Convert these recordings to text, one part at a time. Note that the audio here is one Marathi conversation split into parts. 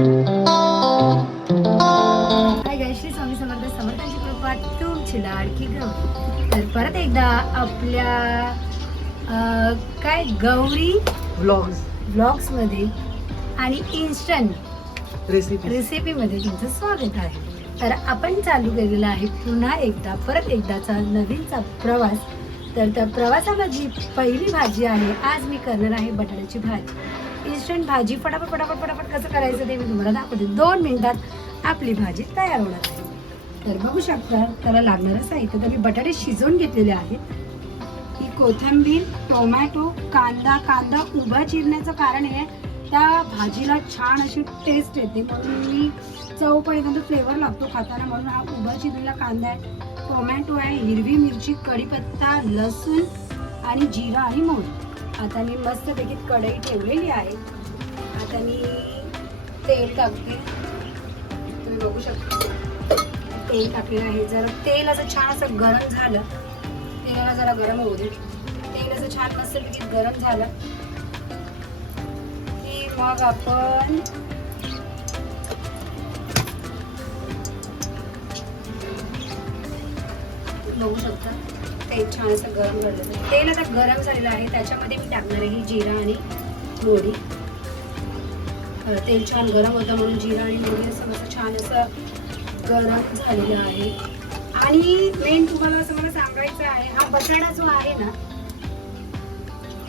हाय गाईस, श्री स्वामी समर्थ समर्थांची कृपा तुमची लाडकी गौरी. तर परत एकदा आपल्या काय गौरी व्लॉग्स मध्ये आणि इन्स्टंट रेसिपीमध्ये तुमचं स्वागत आहे. तर आपण चालू केलेला आहे पुन्हा एकदा परत एकदाचा नवीनचा प्रवास. तर त्या प्रवासामध्ये पहिली भाजी आहे, आज मी करणार आहे बटाट्याची भाजी. इन्स्टंट भाजी फटाफट फटाफट फटाफट कसं करायचं ते मी तुम्हाला दाखवते. 2 मिनिटात आपली भाजी तयार होणार आहे. तर बघू शकता त्याला लागणारं साहित्य. तर मी बटाटे शिजवून घेतलेले आहेत. ही कोथिंबीर, टोमॅटो, कांदा उभा चिरण्याचं कारण हे त्या भाजीला छान अशी टेस्ट येते, म्हणून मी चव पण एकदम फ्लेवर लागतो खाताना, म्हणून हा उभा चिरलेला कांदा आहे, टोमॅटो आहे, हिरवी मिरची, कढीपत्ता, लसूण आणि जिरा आणि मोहरी. आता मी मस्तपैकी कढई ठेवलेली आहे. आता मी तेल टाकते. तुम्ही बघू शकता तेल टाकलेलं आहे. जरा तेल असं छान असं गरम झालं, तेलाला जरा गरम होऊ दे. तेल असं छान मस्तपैकी गरम झालं की मग आपण बघू शकता तेल छान असं गरम झालेलं आहे. तेल आता गरम झालेलं आहे, त्याच्यामध्ये मी टाकणार आहे जिरा आणि मोहरी. तेल छान गरम होतं म्हणून जिरा आणि मोहरी असं मस्त छान असं गरम झालेलं आहे. आणि मेन तुम्हाला असं मला सांगायचं आहे, हा बटाटा जो आहे ना,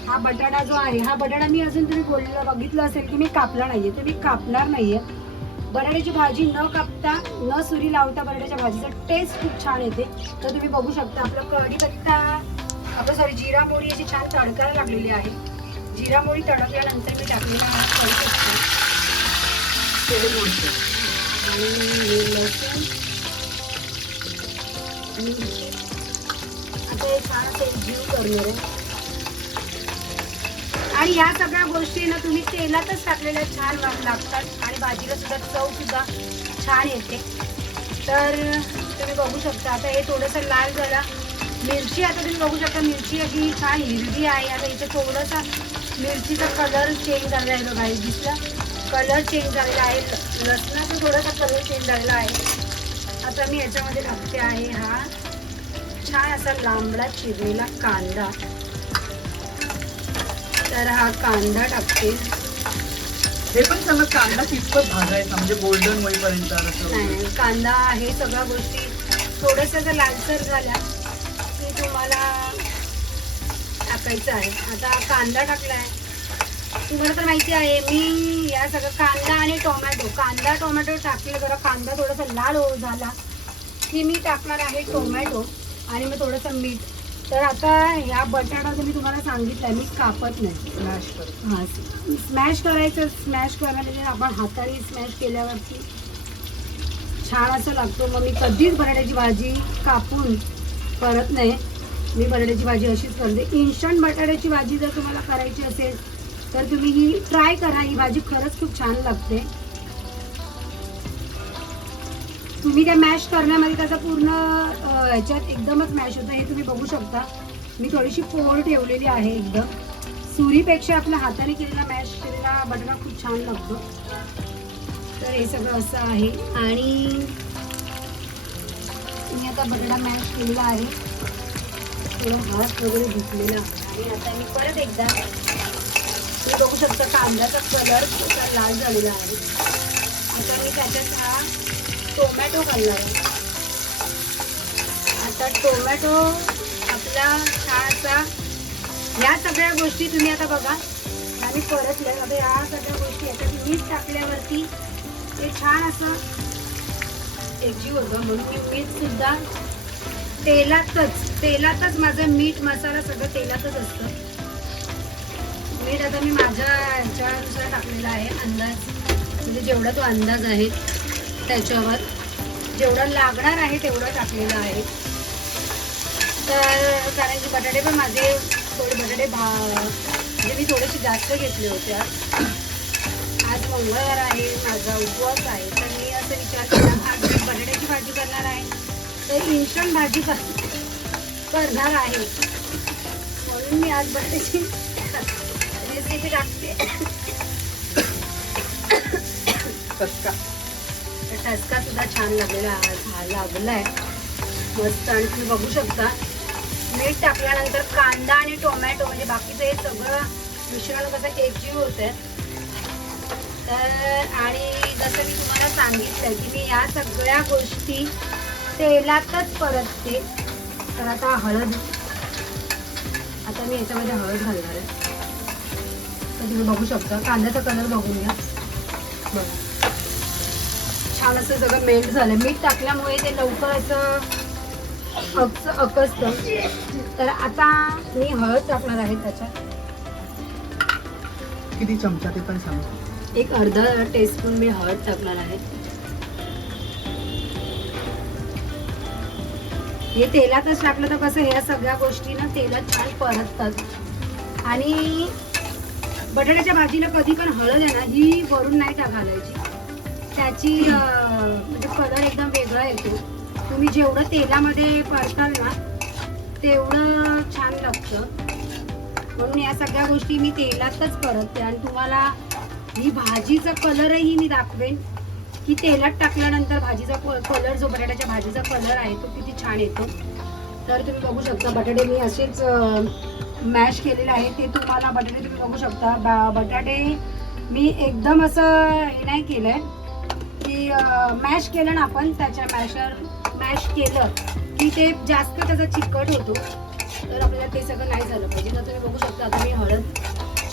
हा बटाटा मी अजून तुम्ही बघितलं असेल की मी कापला नाहीये. तुम्ही कापणार नाहीये. बटाट्याची भाजी न कापता न सुरी लावता बटाट्याच्या भाजीचा टेस्ट खूप छान येते. तर तुम्ही बघू शकता आपलं कढीपत्ता जिरा मोहरी अशी छान तडकायला लागलेली आहे. जिरा मोहरी तडकल्यानंतर मी टाकलेला कढीपत्ता आणि लसूण, आता हे छान असं जीव करणार आहे. आणि ह्या सगळ्या गोष्टी ना तुम्ही तेलातच टाकलेल्या छान लागतात आणि भाजीला सुद्धा चव सुद्धा छान येते. तर तुम्ही बघू शकता आता हे थोडंसं लाल झालं. मिरची आता तुम्ही बघू शकता, मिरची अशी छान हिरवी आहे. आता इथे थोडासा मिरचीचा कलर चेंज झालेला आहे. बघा दिसला कलर चेंज झालेला आहे. लसणाचा थोडासा कलर चेंज झालेला आहे. आता मी याच्यामध्ये टाकते आहे हा छान असा लांबडा चिरलेला कांदा. तर हा कांदा टाकते. हे पण सांगा कांदा कितपत भाजायचा म्हणजे गोल्डन होईपर्यंत? नाही, कांदा हे सगळ्या गोष्टी थोडंसं जर लालसर झाल्या की तुम्हाला टाकायचं आहे. आता कांदा टाकला आहे. तुम्हाला तर माहिती आहे मी या सगळं कांदा आणि टोमॅटो टाकले. जरा कांदा थोडासा लाल झाला की मी टाकणार आहे टोमॅटो आणि मग थोडंसं मीठ. तर आता ह्या बटाटा मी तुम्हाला सांगितलं मी कापत नाही, स्मॅश करायचं. स्मॅश करायला आपण हाताने स्मॅश केल्यावरती छान असं लागतो. मग मी कधीच बटाट्याची भाजी कापून करत नाही. मी बटाट्याची भाजी अशीच करते. इन्स्टंट बटाट्याची भाजी जर तुम्हाला करायची असेल तर तुम्ही ही ट्राय करा. ही भाजी खरंच खूप छान लागते. तुम्ही त्या मॅश करण्यामध्ये त्याचा पूर्ण ह्याच्यात एकदमच मॅश होतं. हे तुम्ही बघू शकता मी थोडीशी पोळ ठेवलेली आहे. एकदम सुरीपेक्षा आपल्या हाताने केलेला मॅश केलेला बटाटा खूप छान लागतो. तर हे सगळं असं आहे. आणि मी आता बटाटा मॅश केलेला आहे. थोडं हात वगैरे धुतलेला आहे. आणि आता मी परत एकदा तुम्ही बघू शकता कांद्याचा कलर खूप लाल झालेला आहे. आता मी त्याच्यात हा टोमॅटो घालणार आहे. आता टोमॅटो आपला छानसा ह्या सगळ्या गोष्टी तुम्ही आता बघा आम्ही परतल्या. आता ह्या सगळ्या गोष्टी याच्यात मीठ टाकल्यावरती ते छान असं एकजीव होतं, म्हणून मी मीठ सुद्धा तेलातच माझं मीठ मसाला सगळं तेलातच असतं. मीठ आता मी माझ्या ह्याच्यानुसार टाकलेला आहे. अंदाज म्हणजे जेवढा तो अंदाज आहे त्याच्यावर जेवढं लागणार आहे तेवढं टाकलेलं आहे. तर कारण की बटाटे पण माझे थोडे म्हणजे मी थोडेसे जास्त घेतले होते. आज मंगळवार आहे, माझा उपवास आहे. तर मी असं विचार केला आज मी बटाट्याची भाजी करणार आहे तर इन्स्टंट भाजी करणार आहे, म्हणून मी आज बटाट्याची रेसिपी टाकते. ठसका. तर ठसका सुद्धा छान लागलाय मस्त. आणि तुम्ही बघू शकता मीठ टाकल्यानंतर कांदा आणि टोमॅटो म्हणजे बाकीचं हे सगळं मिश्रण कसं एकजीव होतंय. तर आणि जसं मी तुम्हाला सांगितलं की मी या सगळ्या गोष्टी तेलातच परतते. तर आता हळद, आता मी याच्यामध्ये हळद घालणार आहे. तर तुम्ही बघू शकता कांद्याचा कलर बघून घ्या. बघा छान असं सगळं मेल्ट झालं. मीठ टाकल्यामुळे ते लवकर असं अकसतं. तर आता मी हळद टाकणार आहे त्याच्यात. किती चमचा ते पण सांग. एक अर्धा टीस्पून मी हळद टाकणार आहे. हे तेलातच टाकलं तर कसं ह्या सगळ्या गोष्टी ना तेलात छान परततात. आणि बटाट्याच्या भाजीला कधी पण हळद आहे ना ही वरून नाही घालायची. त्याची म्हणजे कलर एकदम वेगळा येतो. तुम्ही जेवढं तेलामध्ये परताल ना तेवढं छान लागतं. म्हणून या सगळ्या गोष्टी मी तेलातच परतते. आणि तुम्हाला ही भाजीचा कलरही मी दाखवेन की तेलात टाकल्यानंतर भाजीचा कलर जो बटाट्याच्या भाजीचा कलर आहे तो किती छान येतो. तर तुम्ही बघू शकता बटाटे मी असेच मॅश केलेले आहे. ते तुम्हाला बटाटे तुम्ही बघू शकता. बटाटे मी एकदम असं हे नाही केलंय की मॅश केलं ना आपण त्याच्या मॅश केलं की ते जास्त त्याचा चिकट होतो. तर आपल्याला ते सगळं नाही झालं पाहिजे. तर तुम्ही बघू शकता आता मी हळद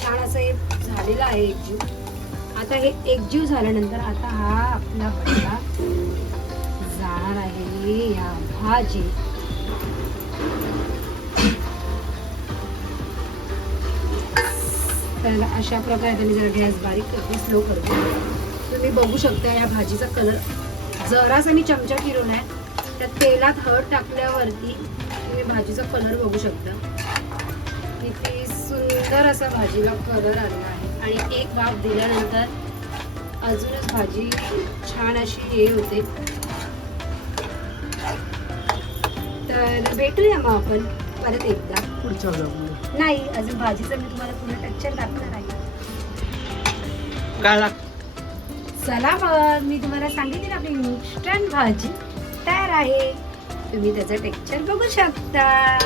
छान असं हे झालेलं आहे एकजीव. आता हे एकजीव झाल्यानंतर आता हा आपला बटाटा जाणार आहे या भाजी. तर अशा प्रकारे मी जरा गॅस बारीक करते, स्लो करते. तुम्ही बघू शकता या भाजीचा कलर जरासा मी चमचा फिरवलाय. त्या तेलात हळद टाकल्यावरती तुम्ही भाजीचा कलर बघू शकता. किती सुंदर असा भाजीला कलर आलेला आहे. आणि एक वाफ दिल्यानंतर अजूनच भाजी छान अशी हे होते. तर भेटूया मग आपण परत एकदा पुढच्या ब्लॉगमध्ये. नाही अजून भाजीचं मी तुम्हाला पुन्हा टेक्स्चर दाखवणार आहे. काय चला मग मी तुम्हाला सांगितलं आपली इन्स्टंट भाजी तयार आहे. तुम्ही त्याचं टेक्स्चर बघू शकता.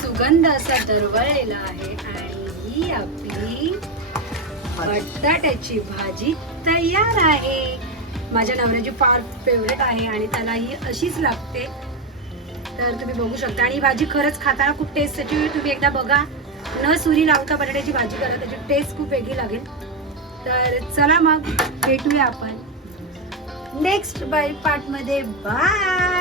सुगंध असा दरवळलेला आहे. आणि ही आपली बटाट्याची भाजी तयार आहे. माझ्या नवऱ्याची फार फेवरेट आहे आणि त्याला ही अशीच लागते. तर तुम्ही बघू शकता. आणि ही भाजी खरंच खाताना खूप टेस्ट त्याची तुम्ही एकदा बघा. न सुरी लावता बटाट्याची भाजी करा, त्याची टेस्ट खूप वेगळी लागेल. तर चला मग भेटूया आपण नेक्स्ट पार्ट मध्ये. बाय.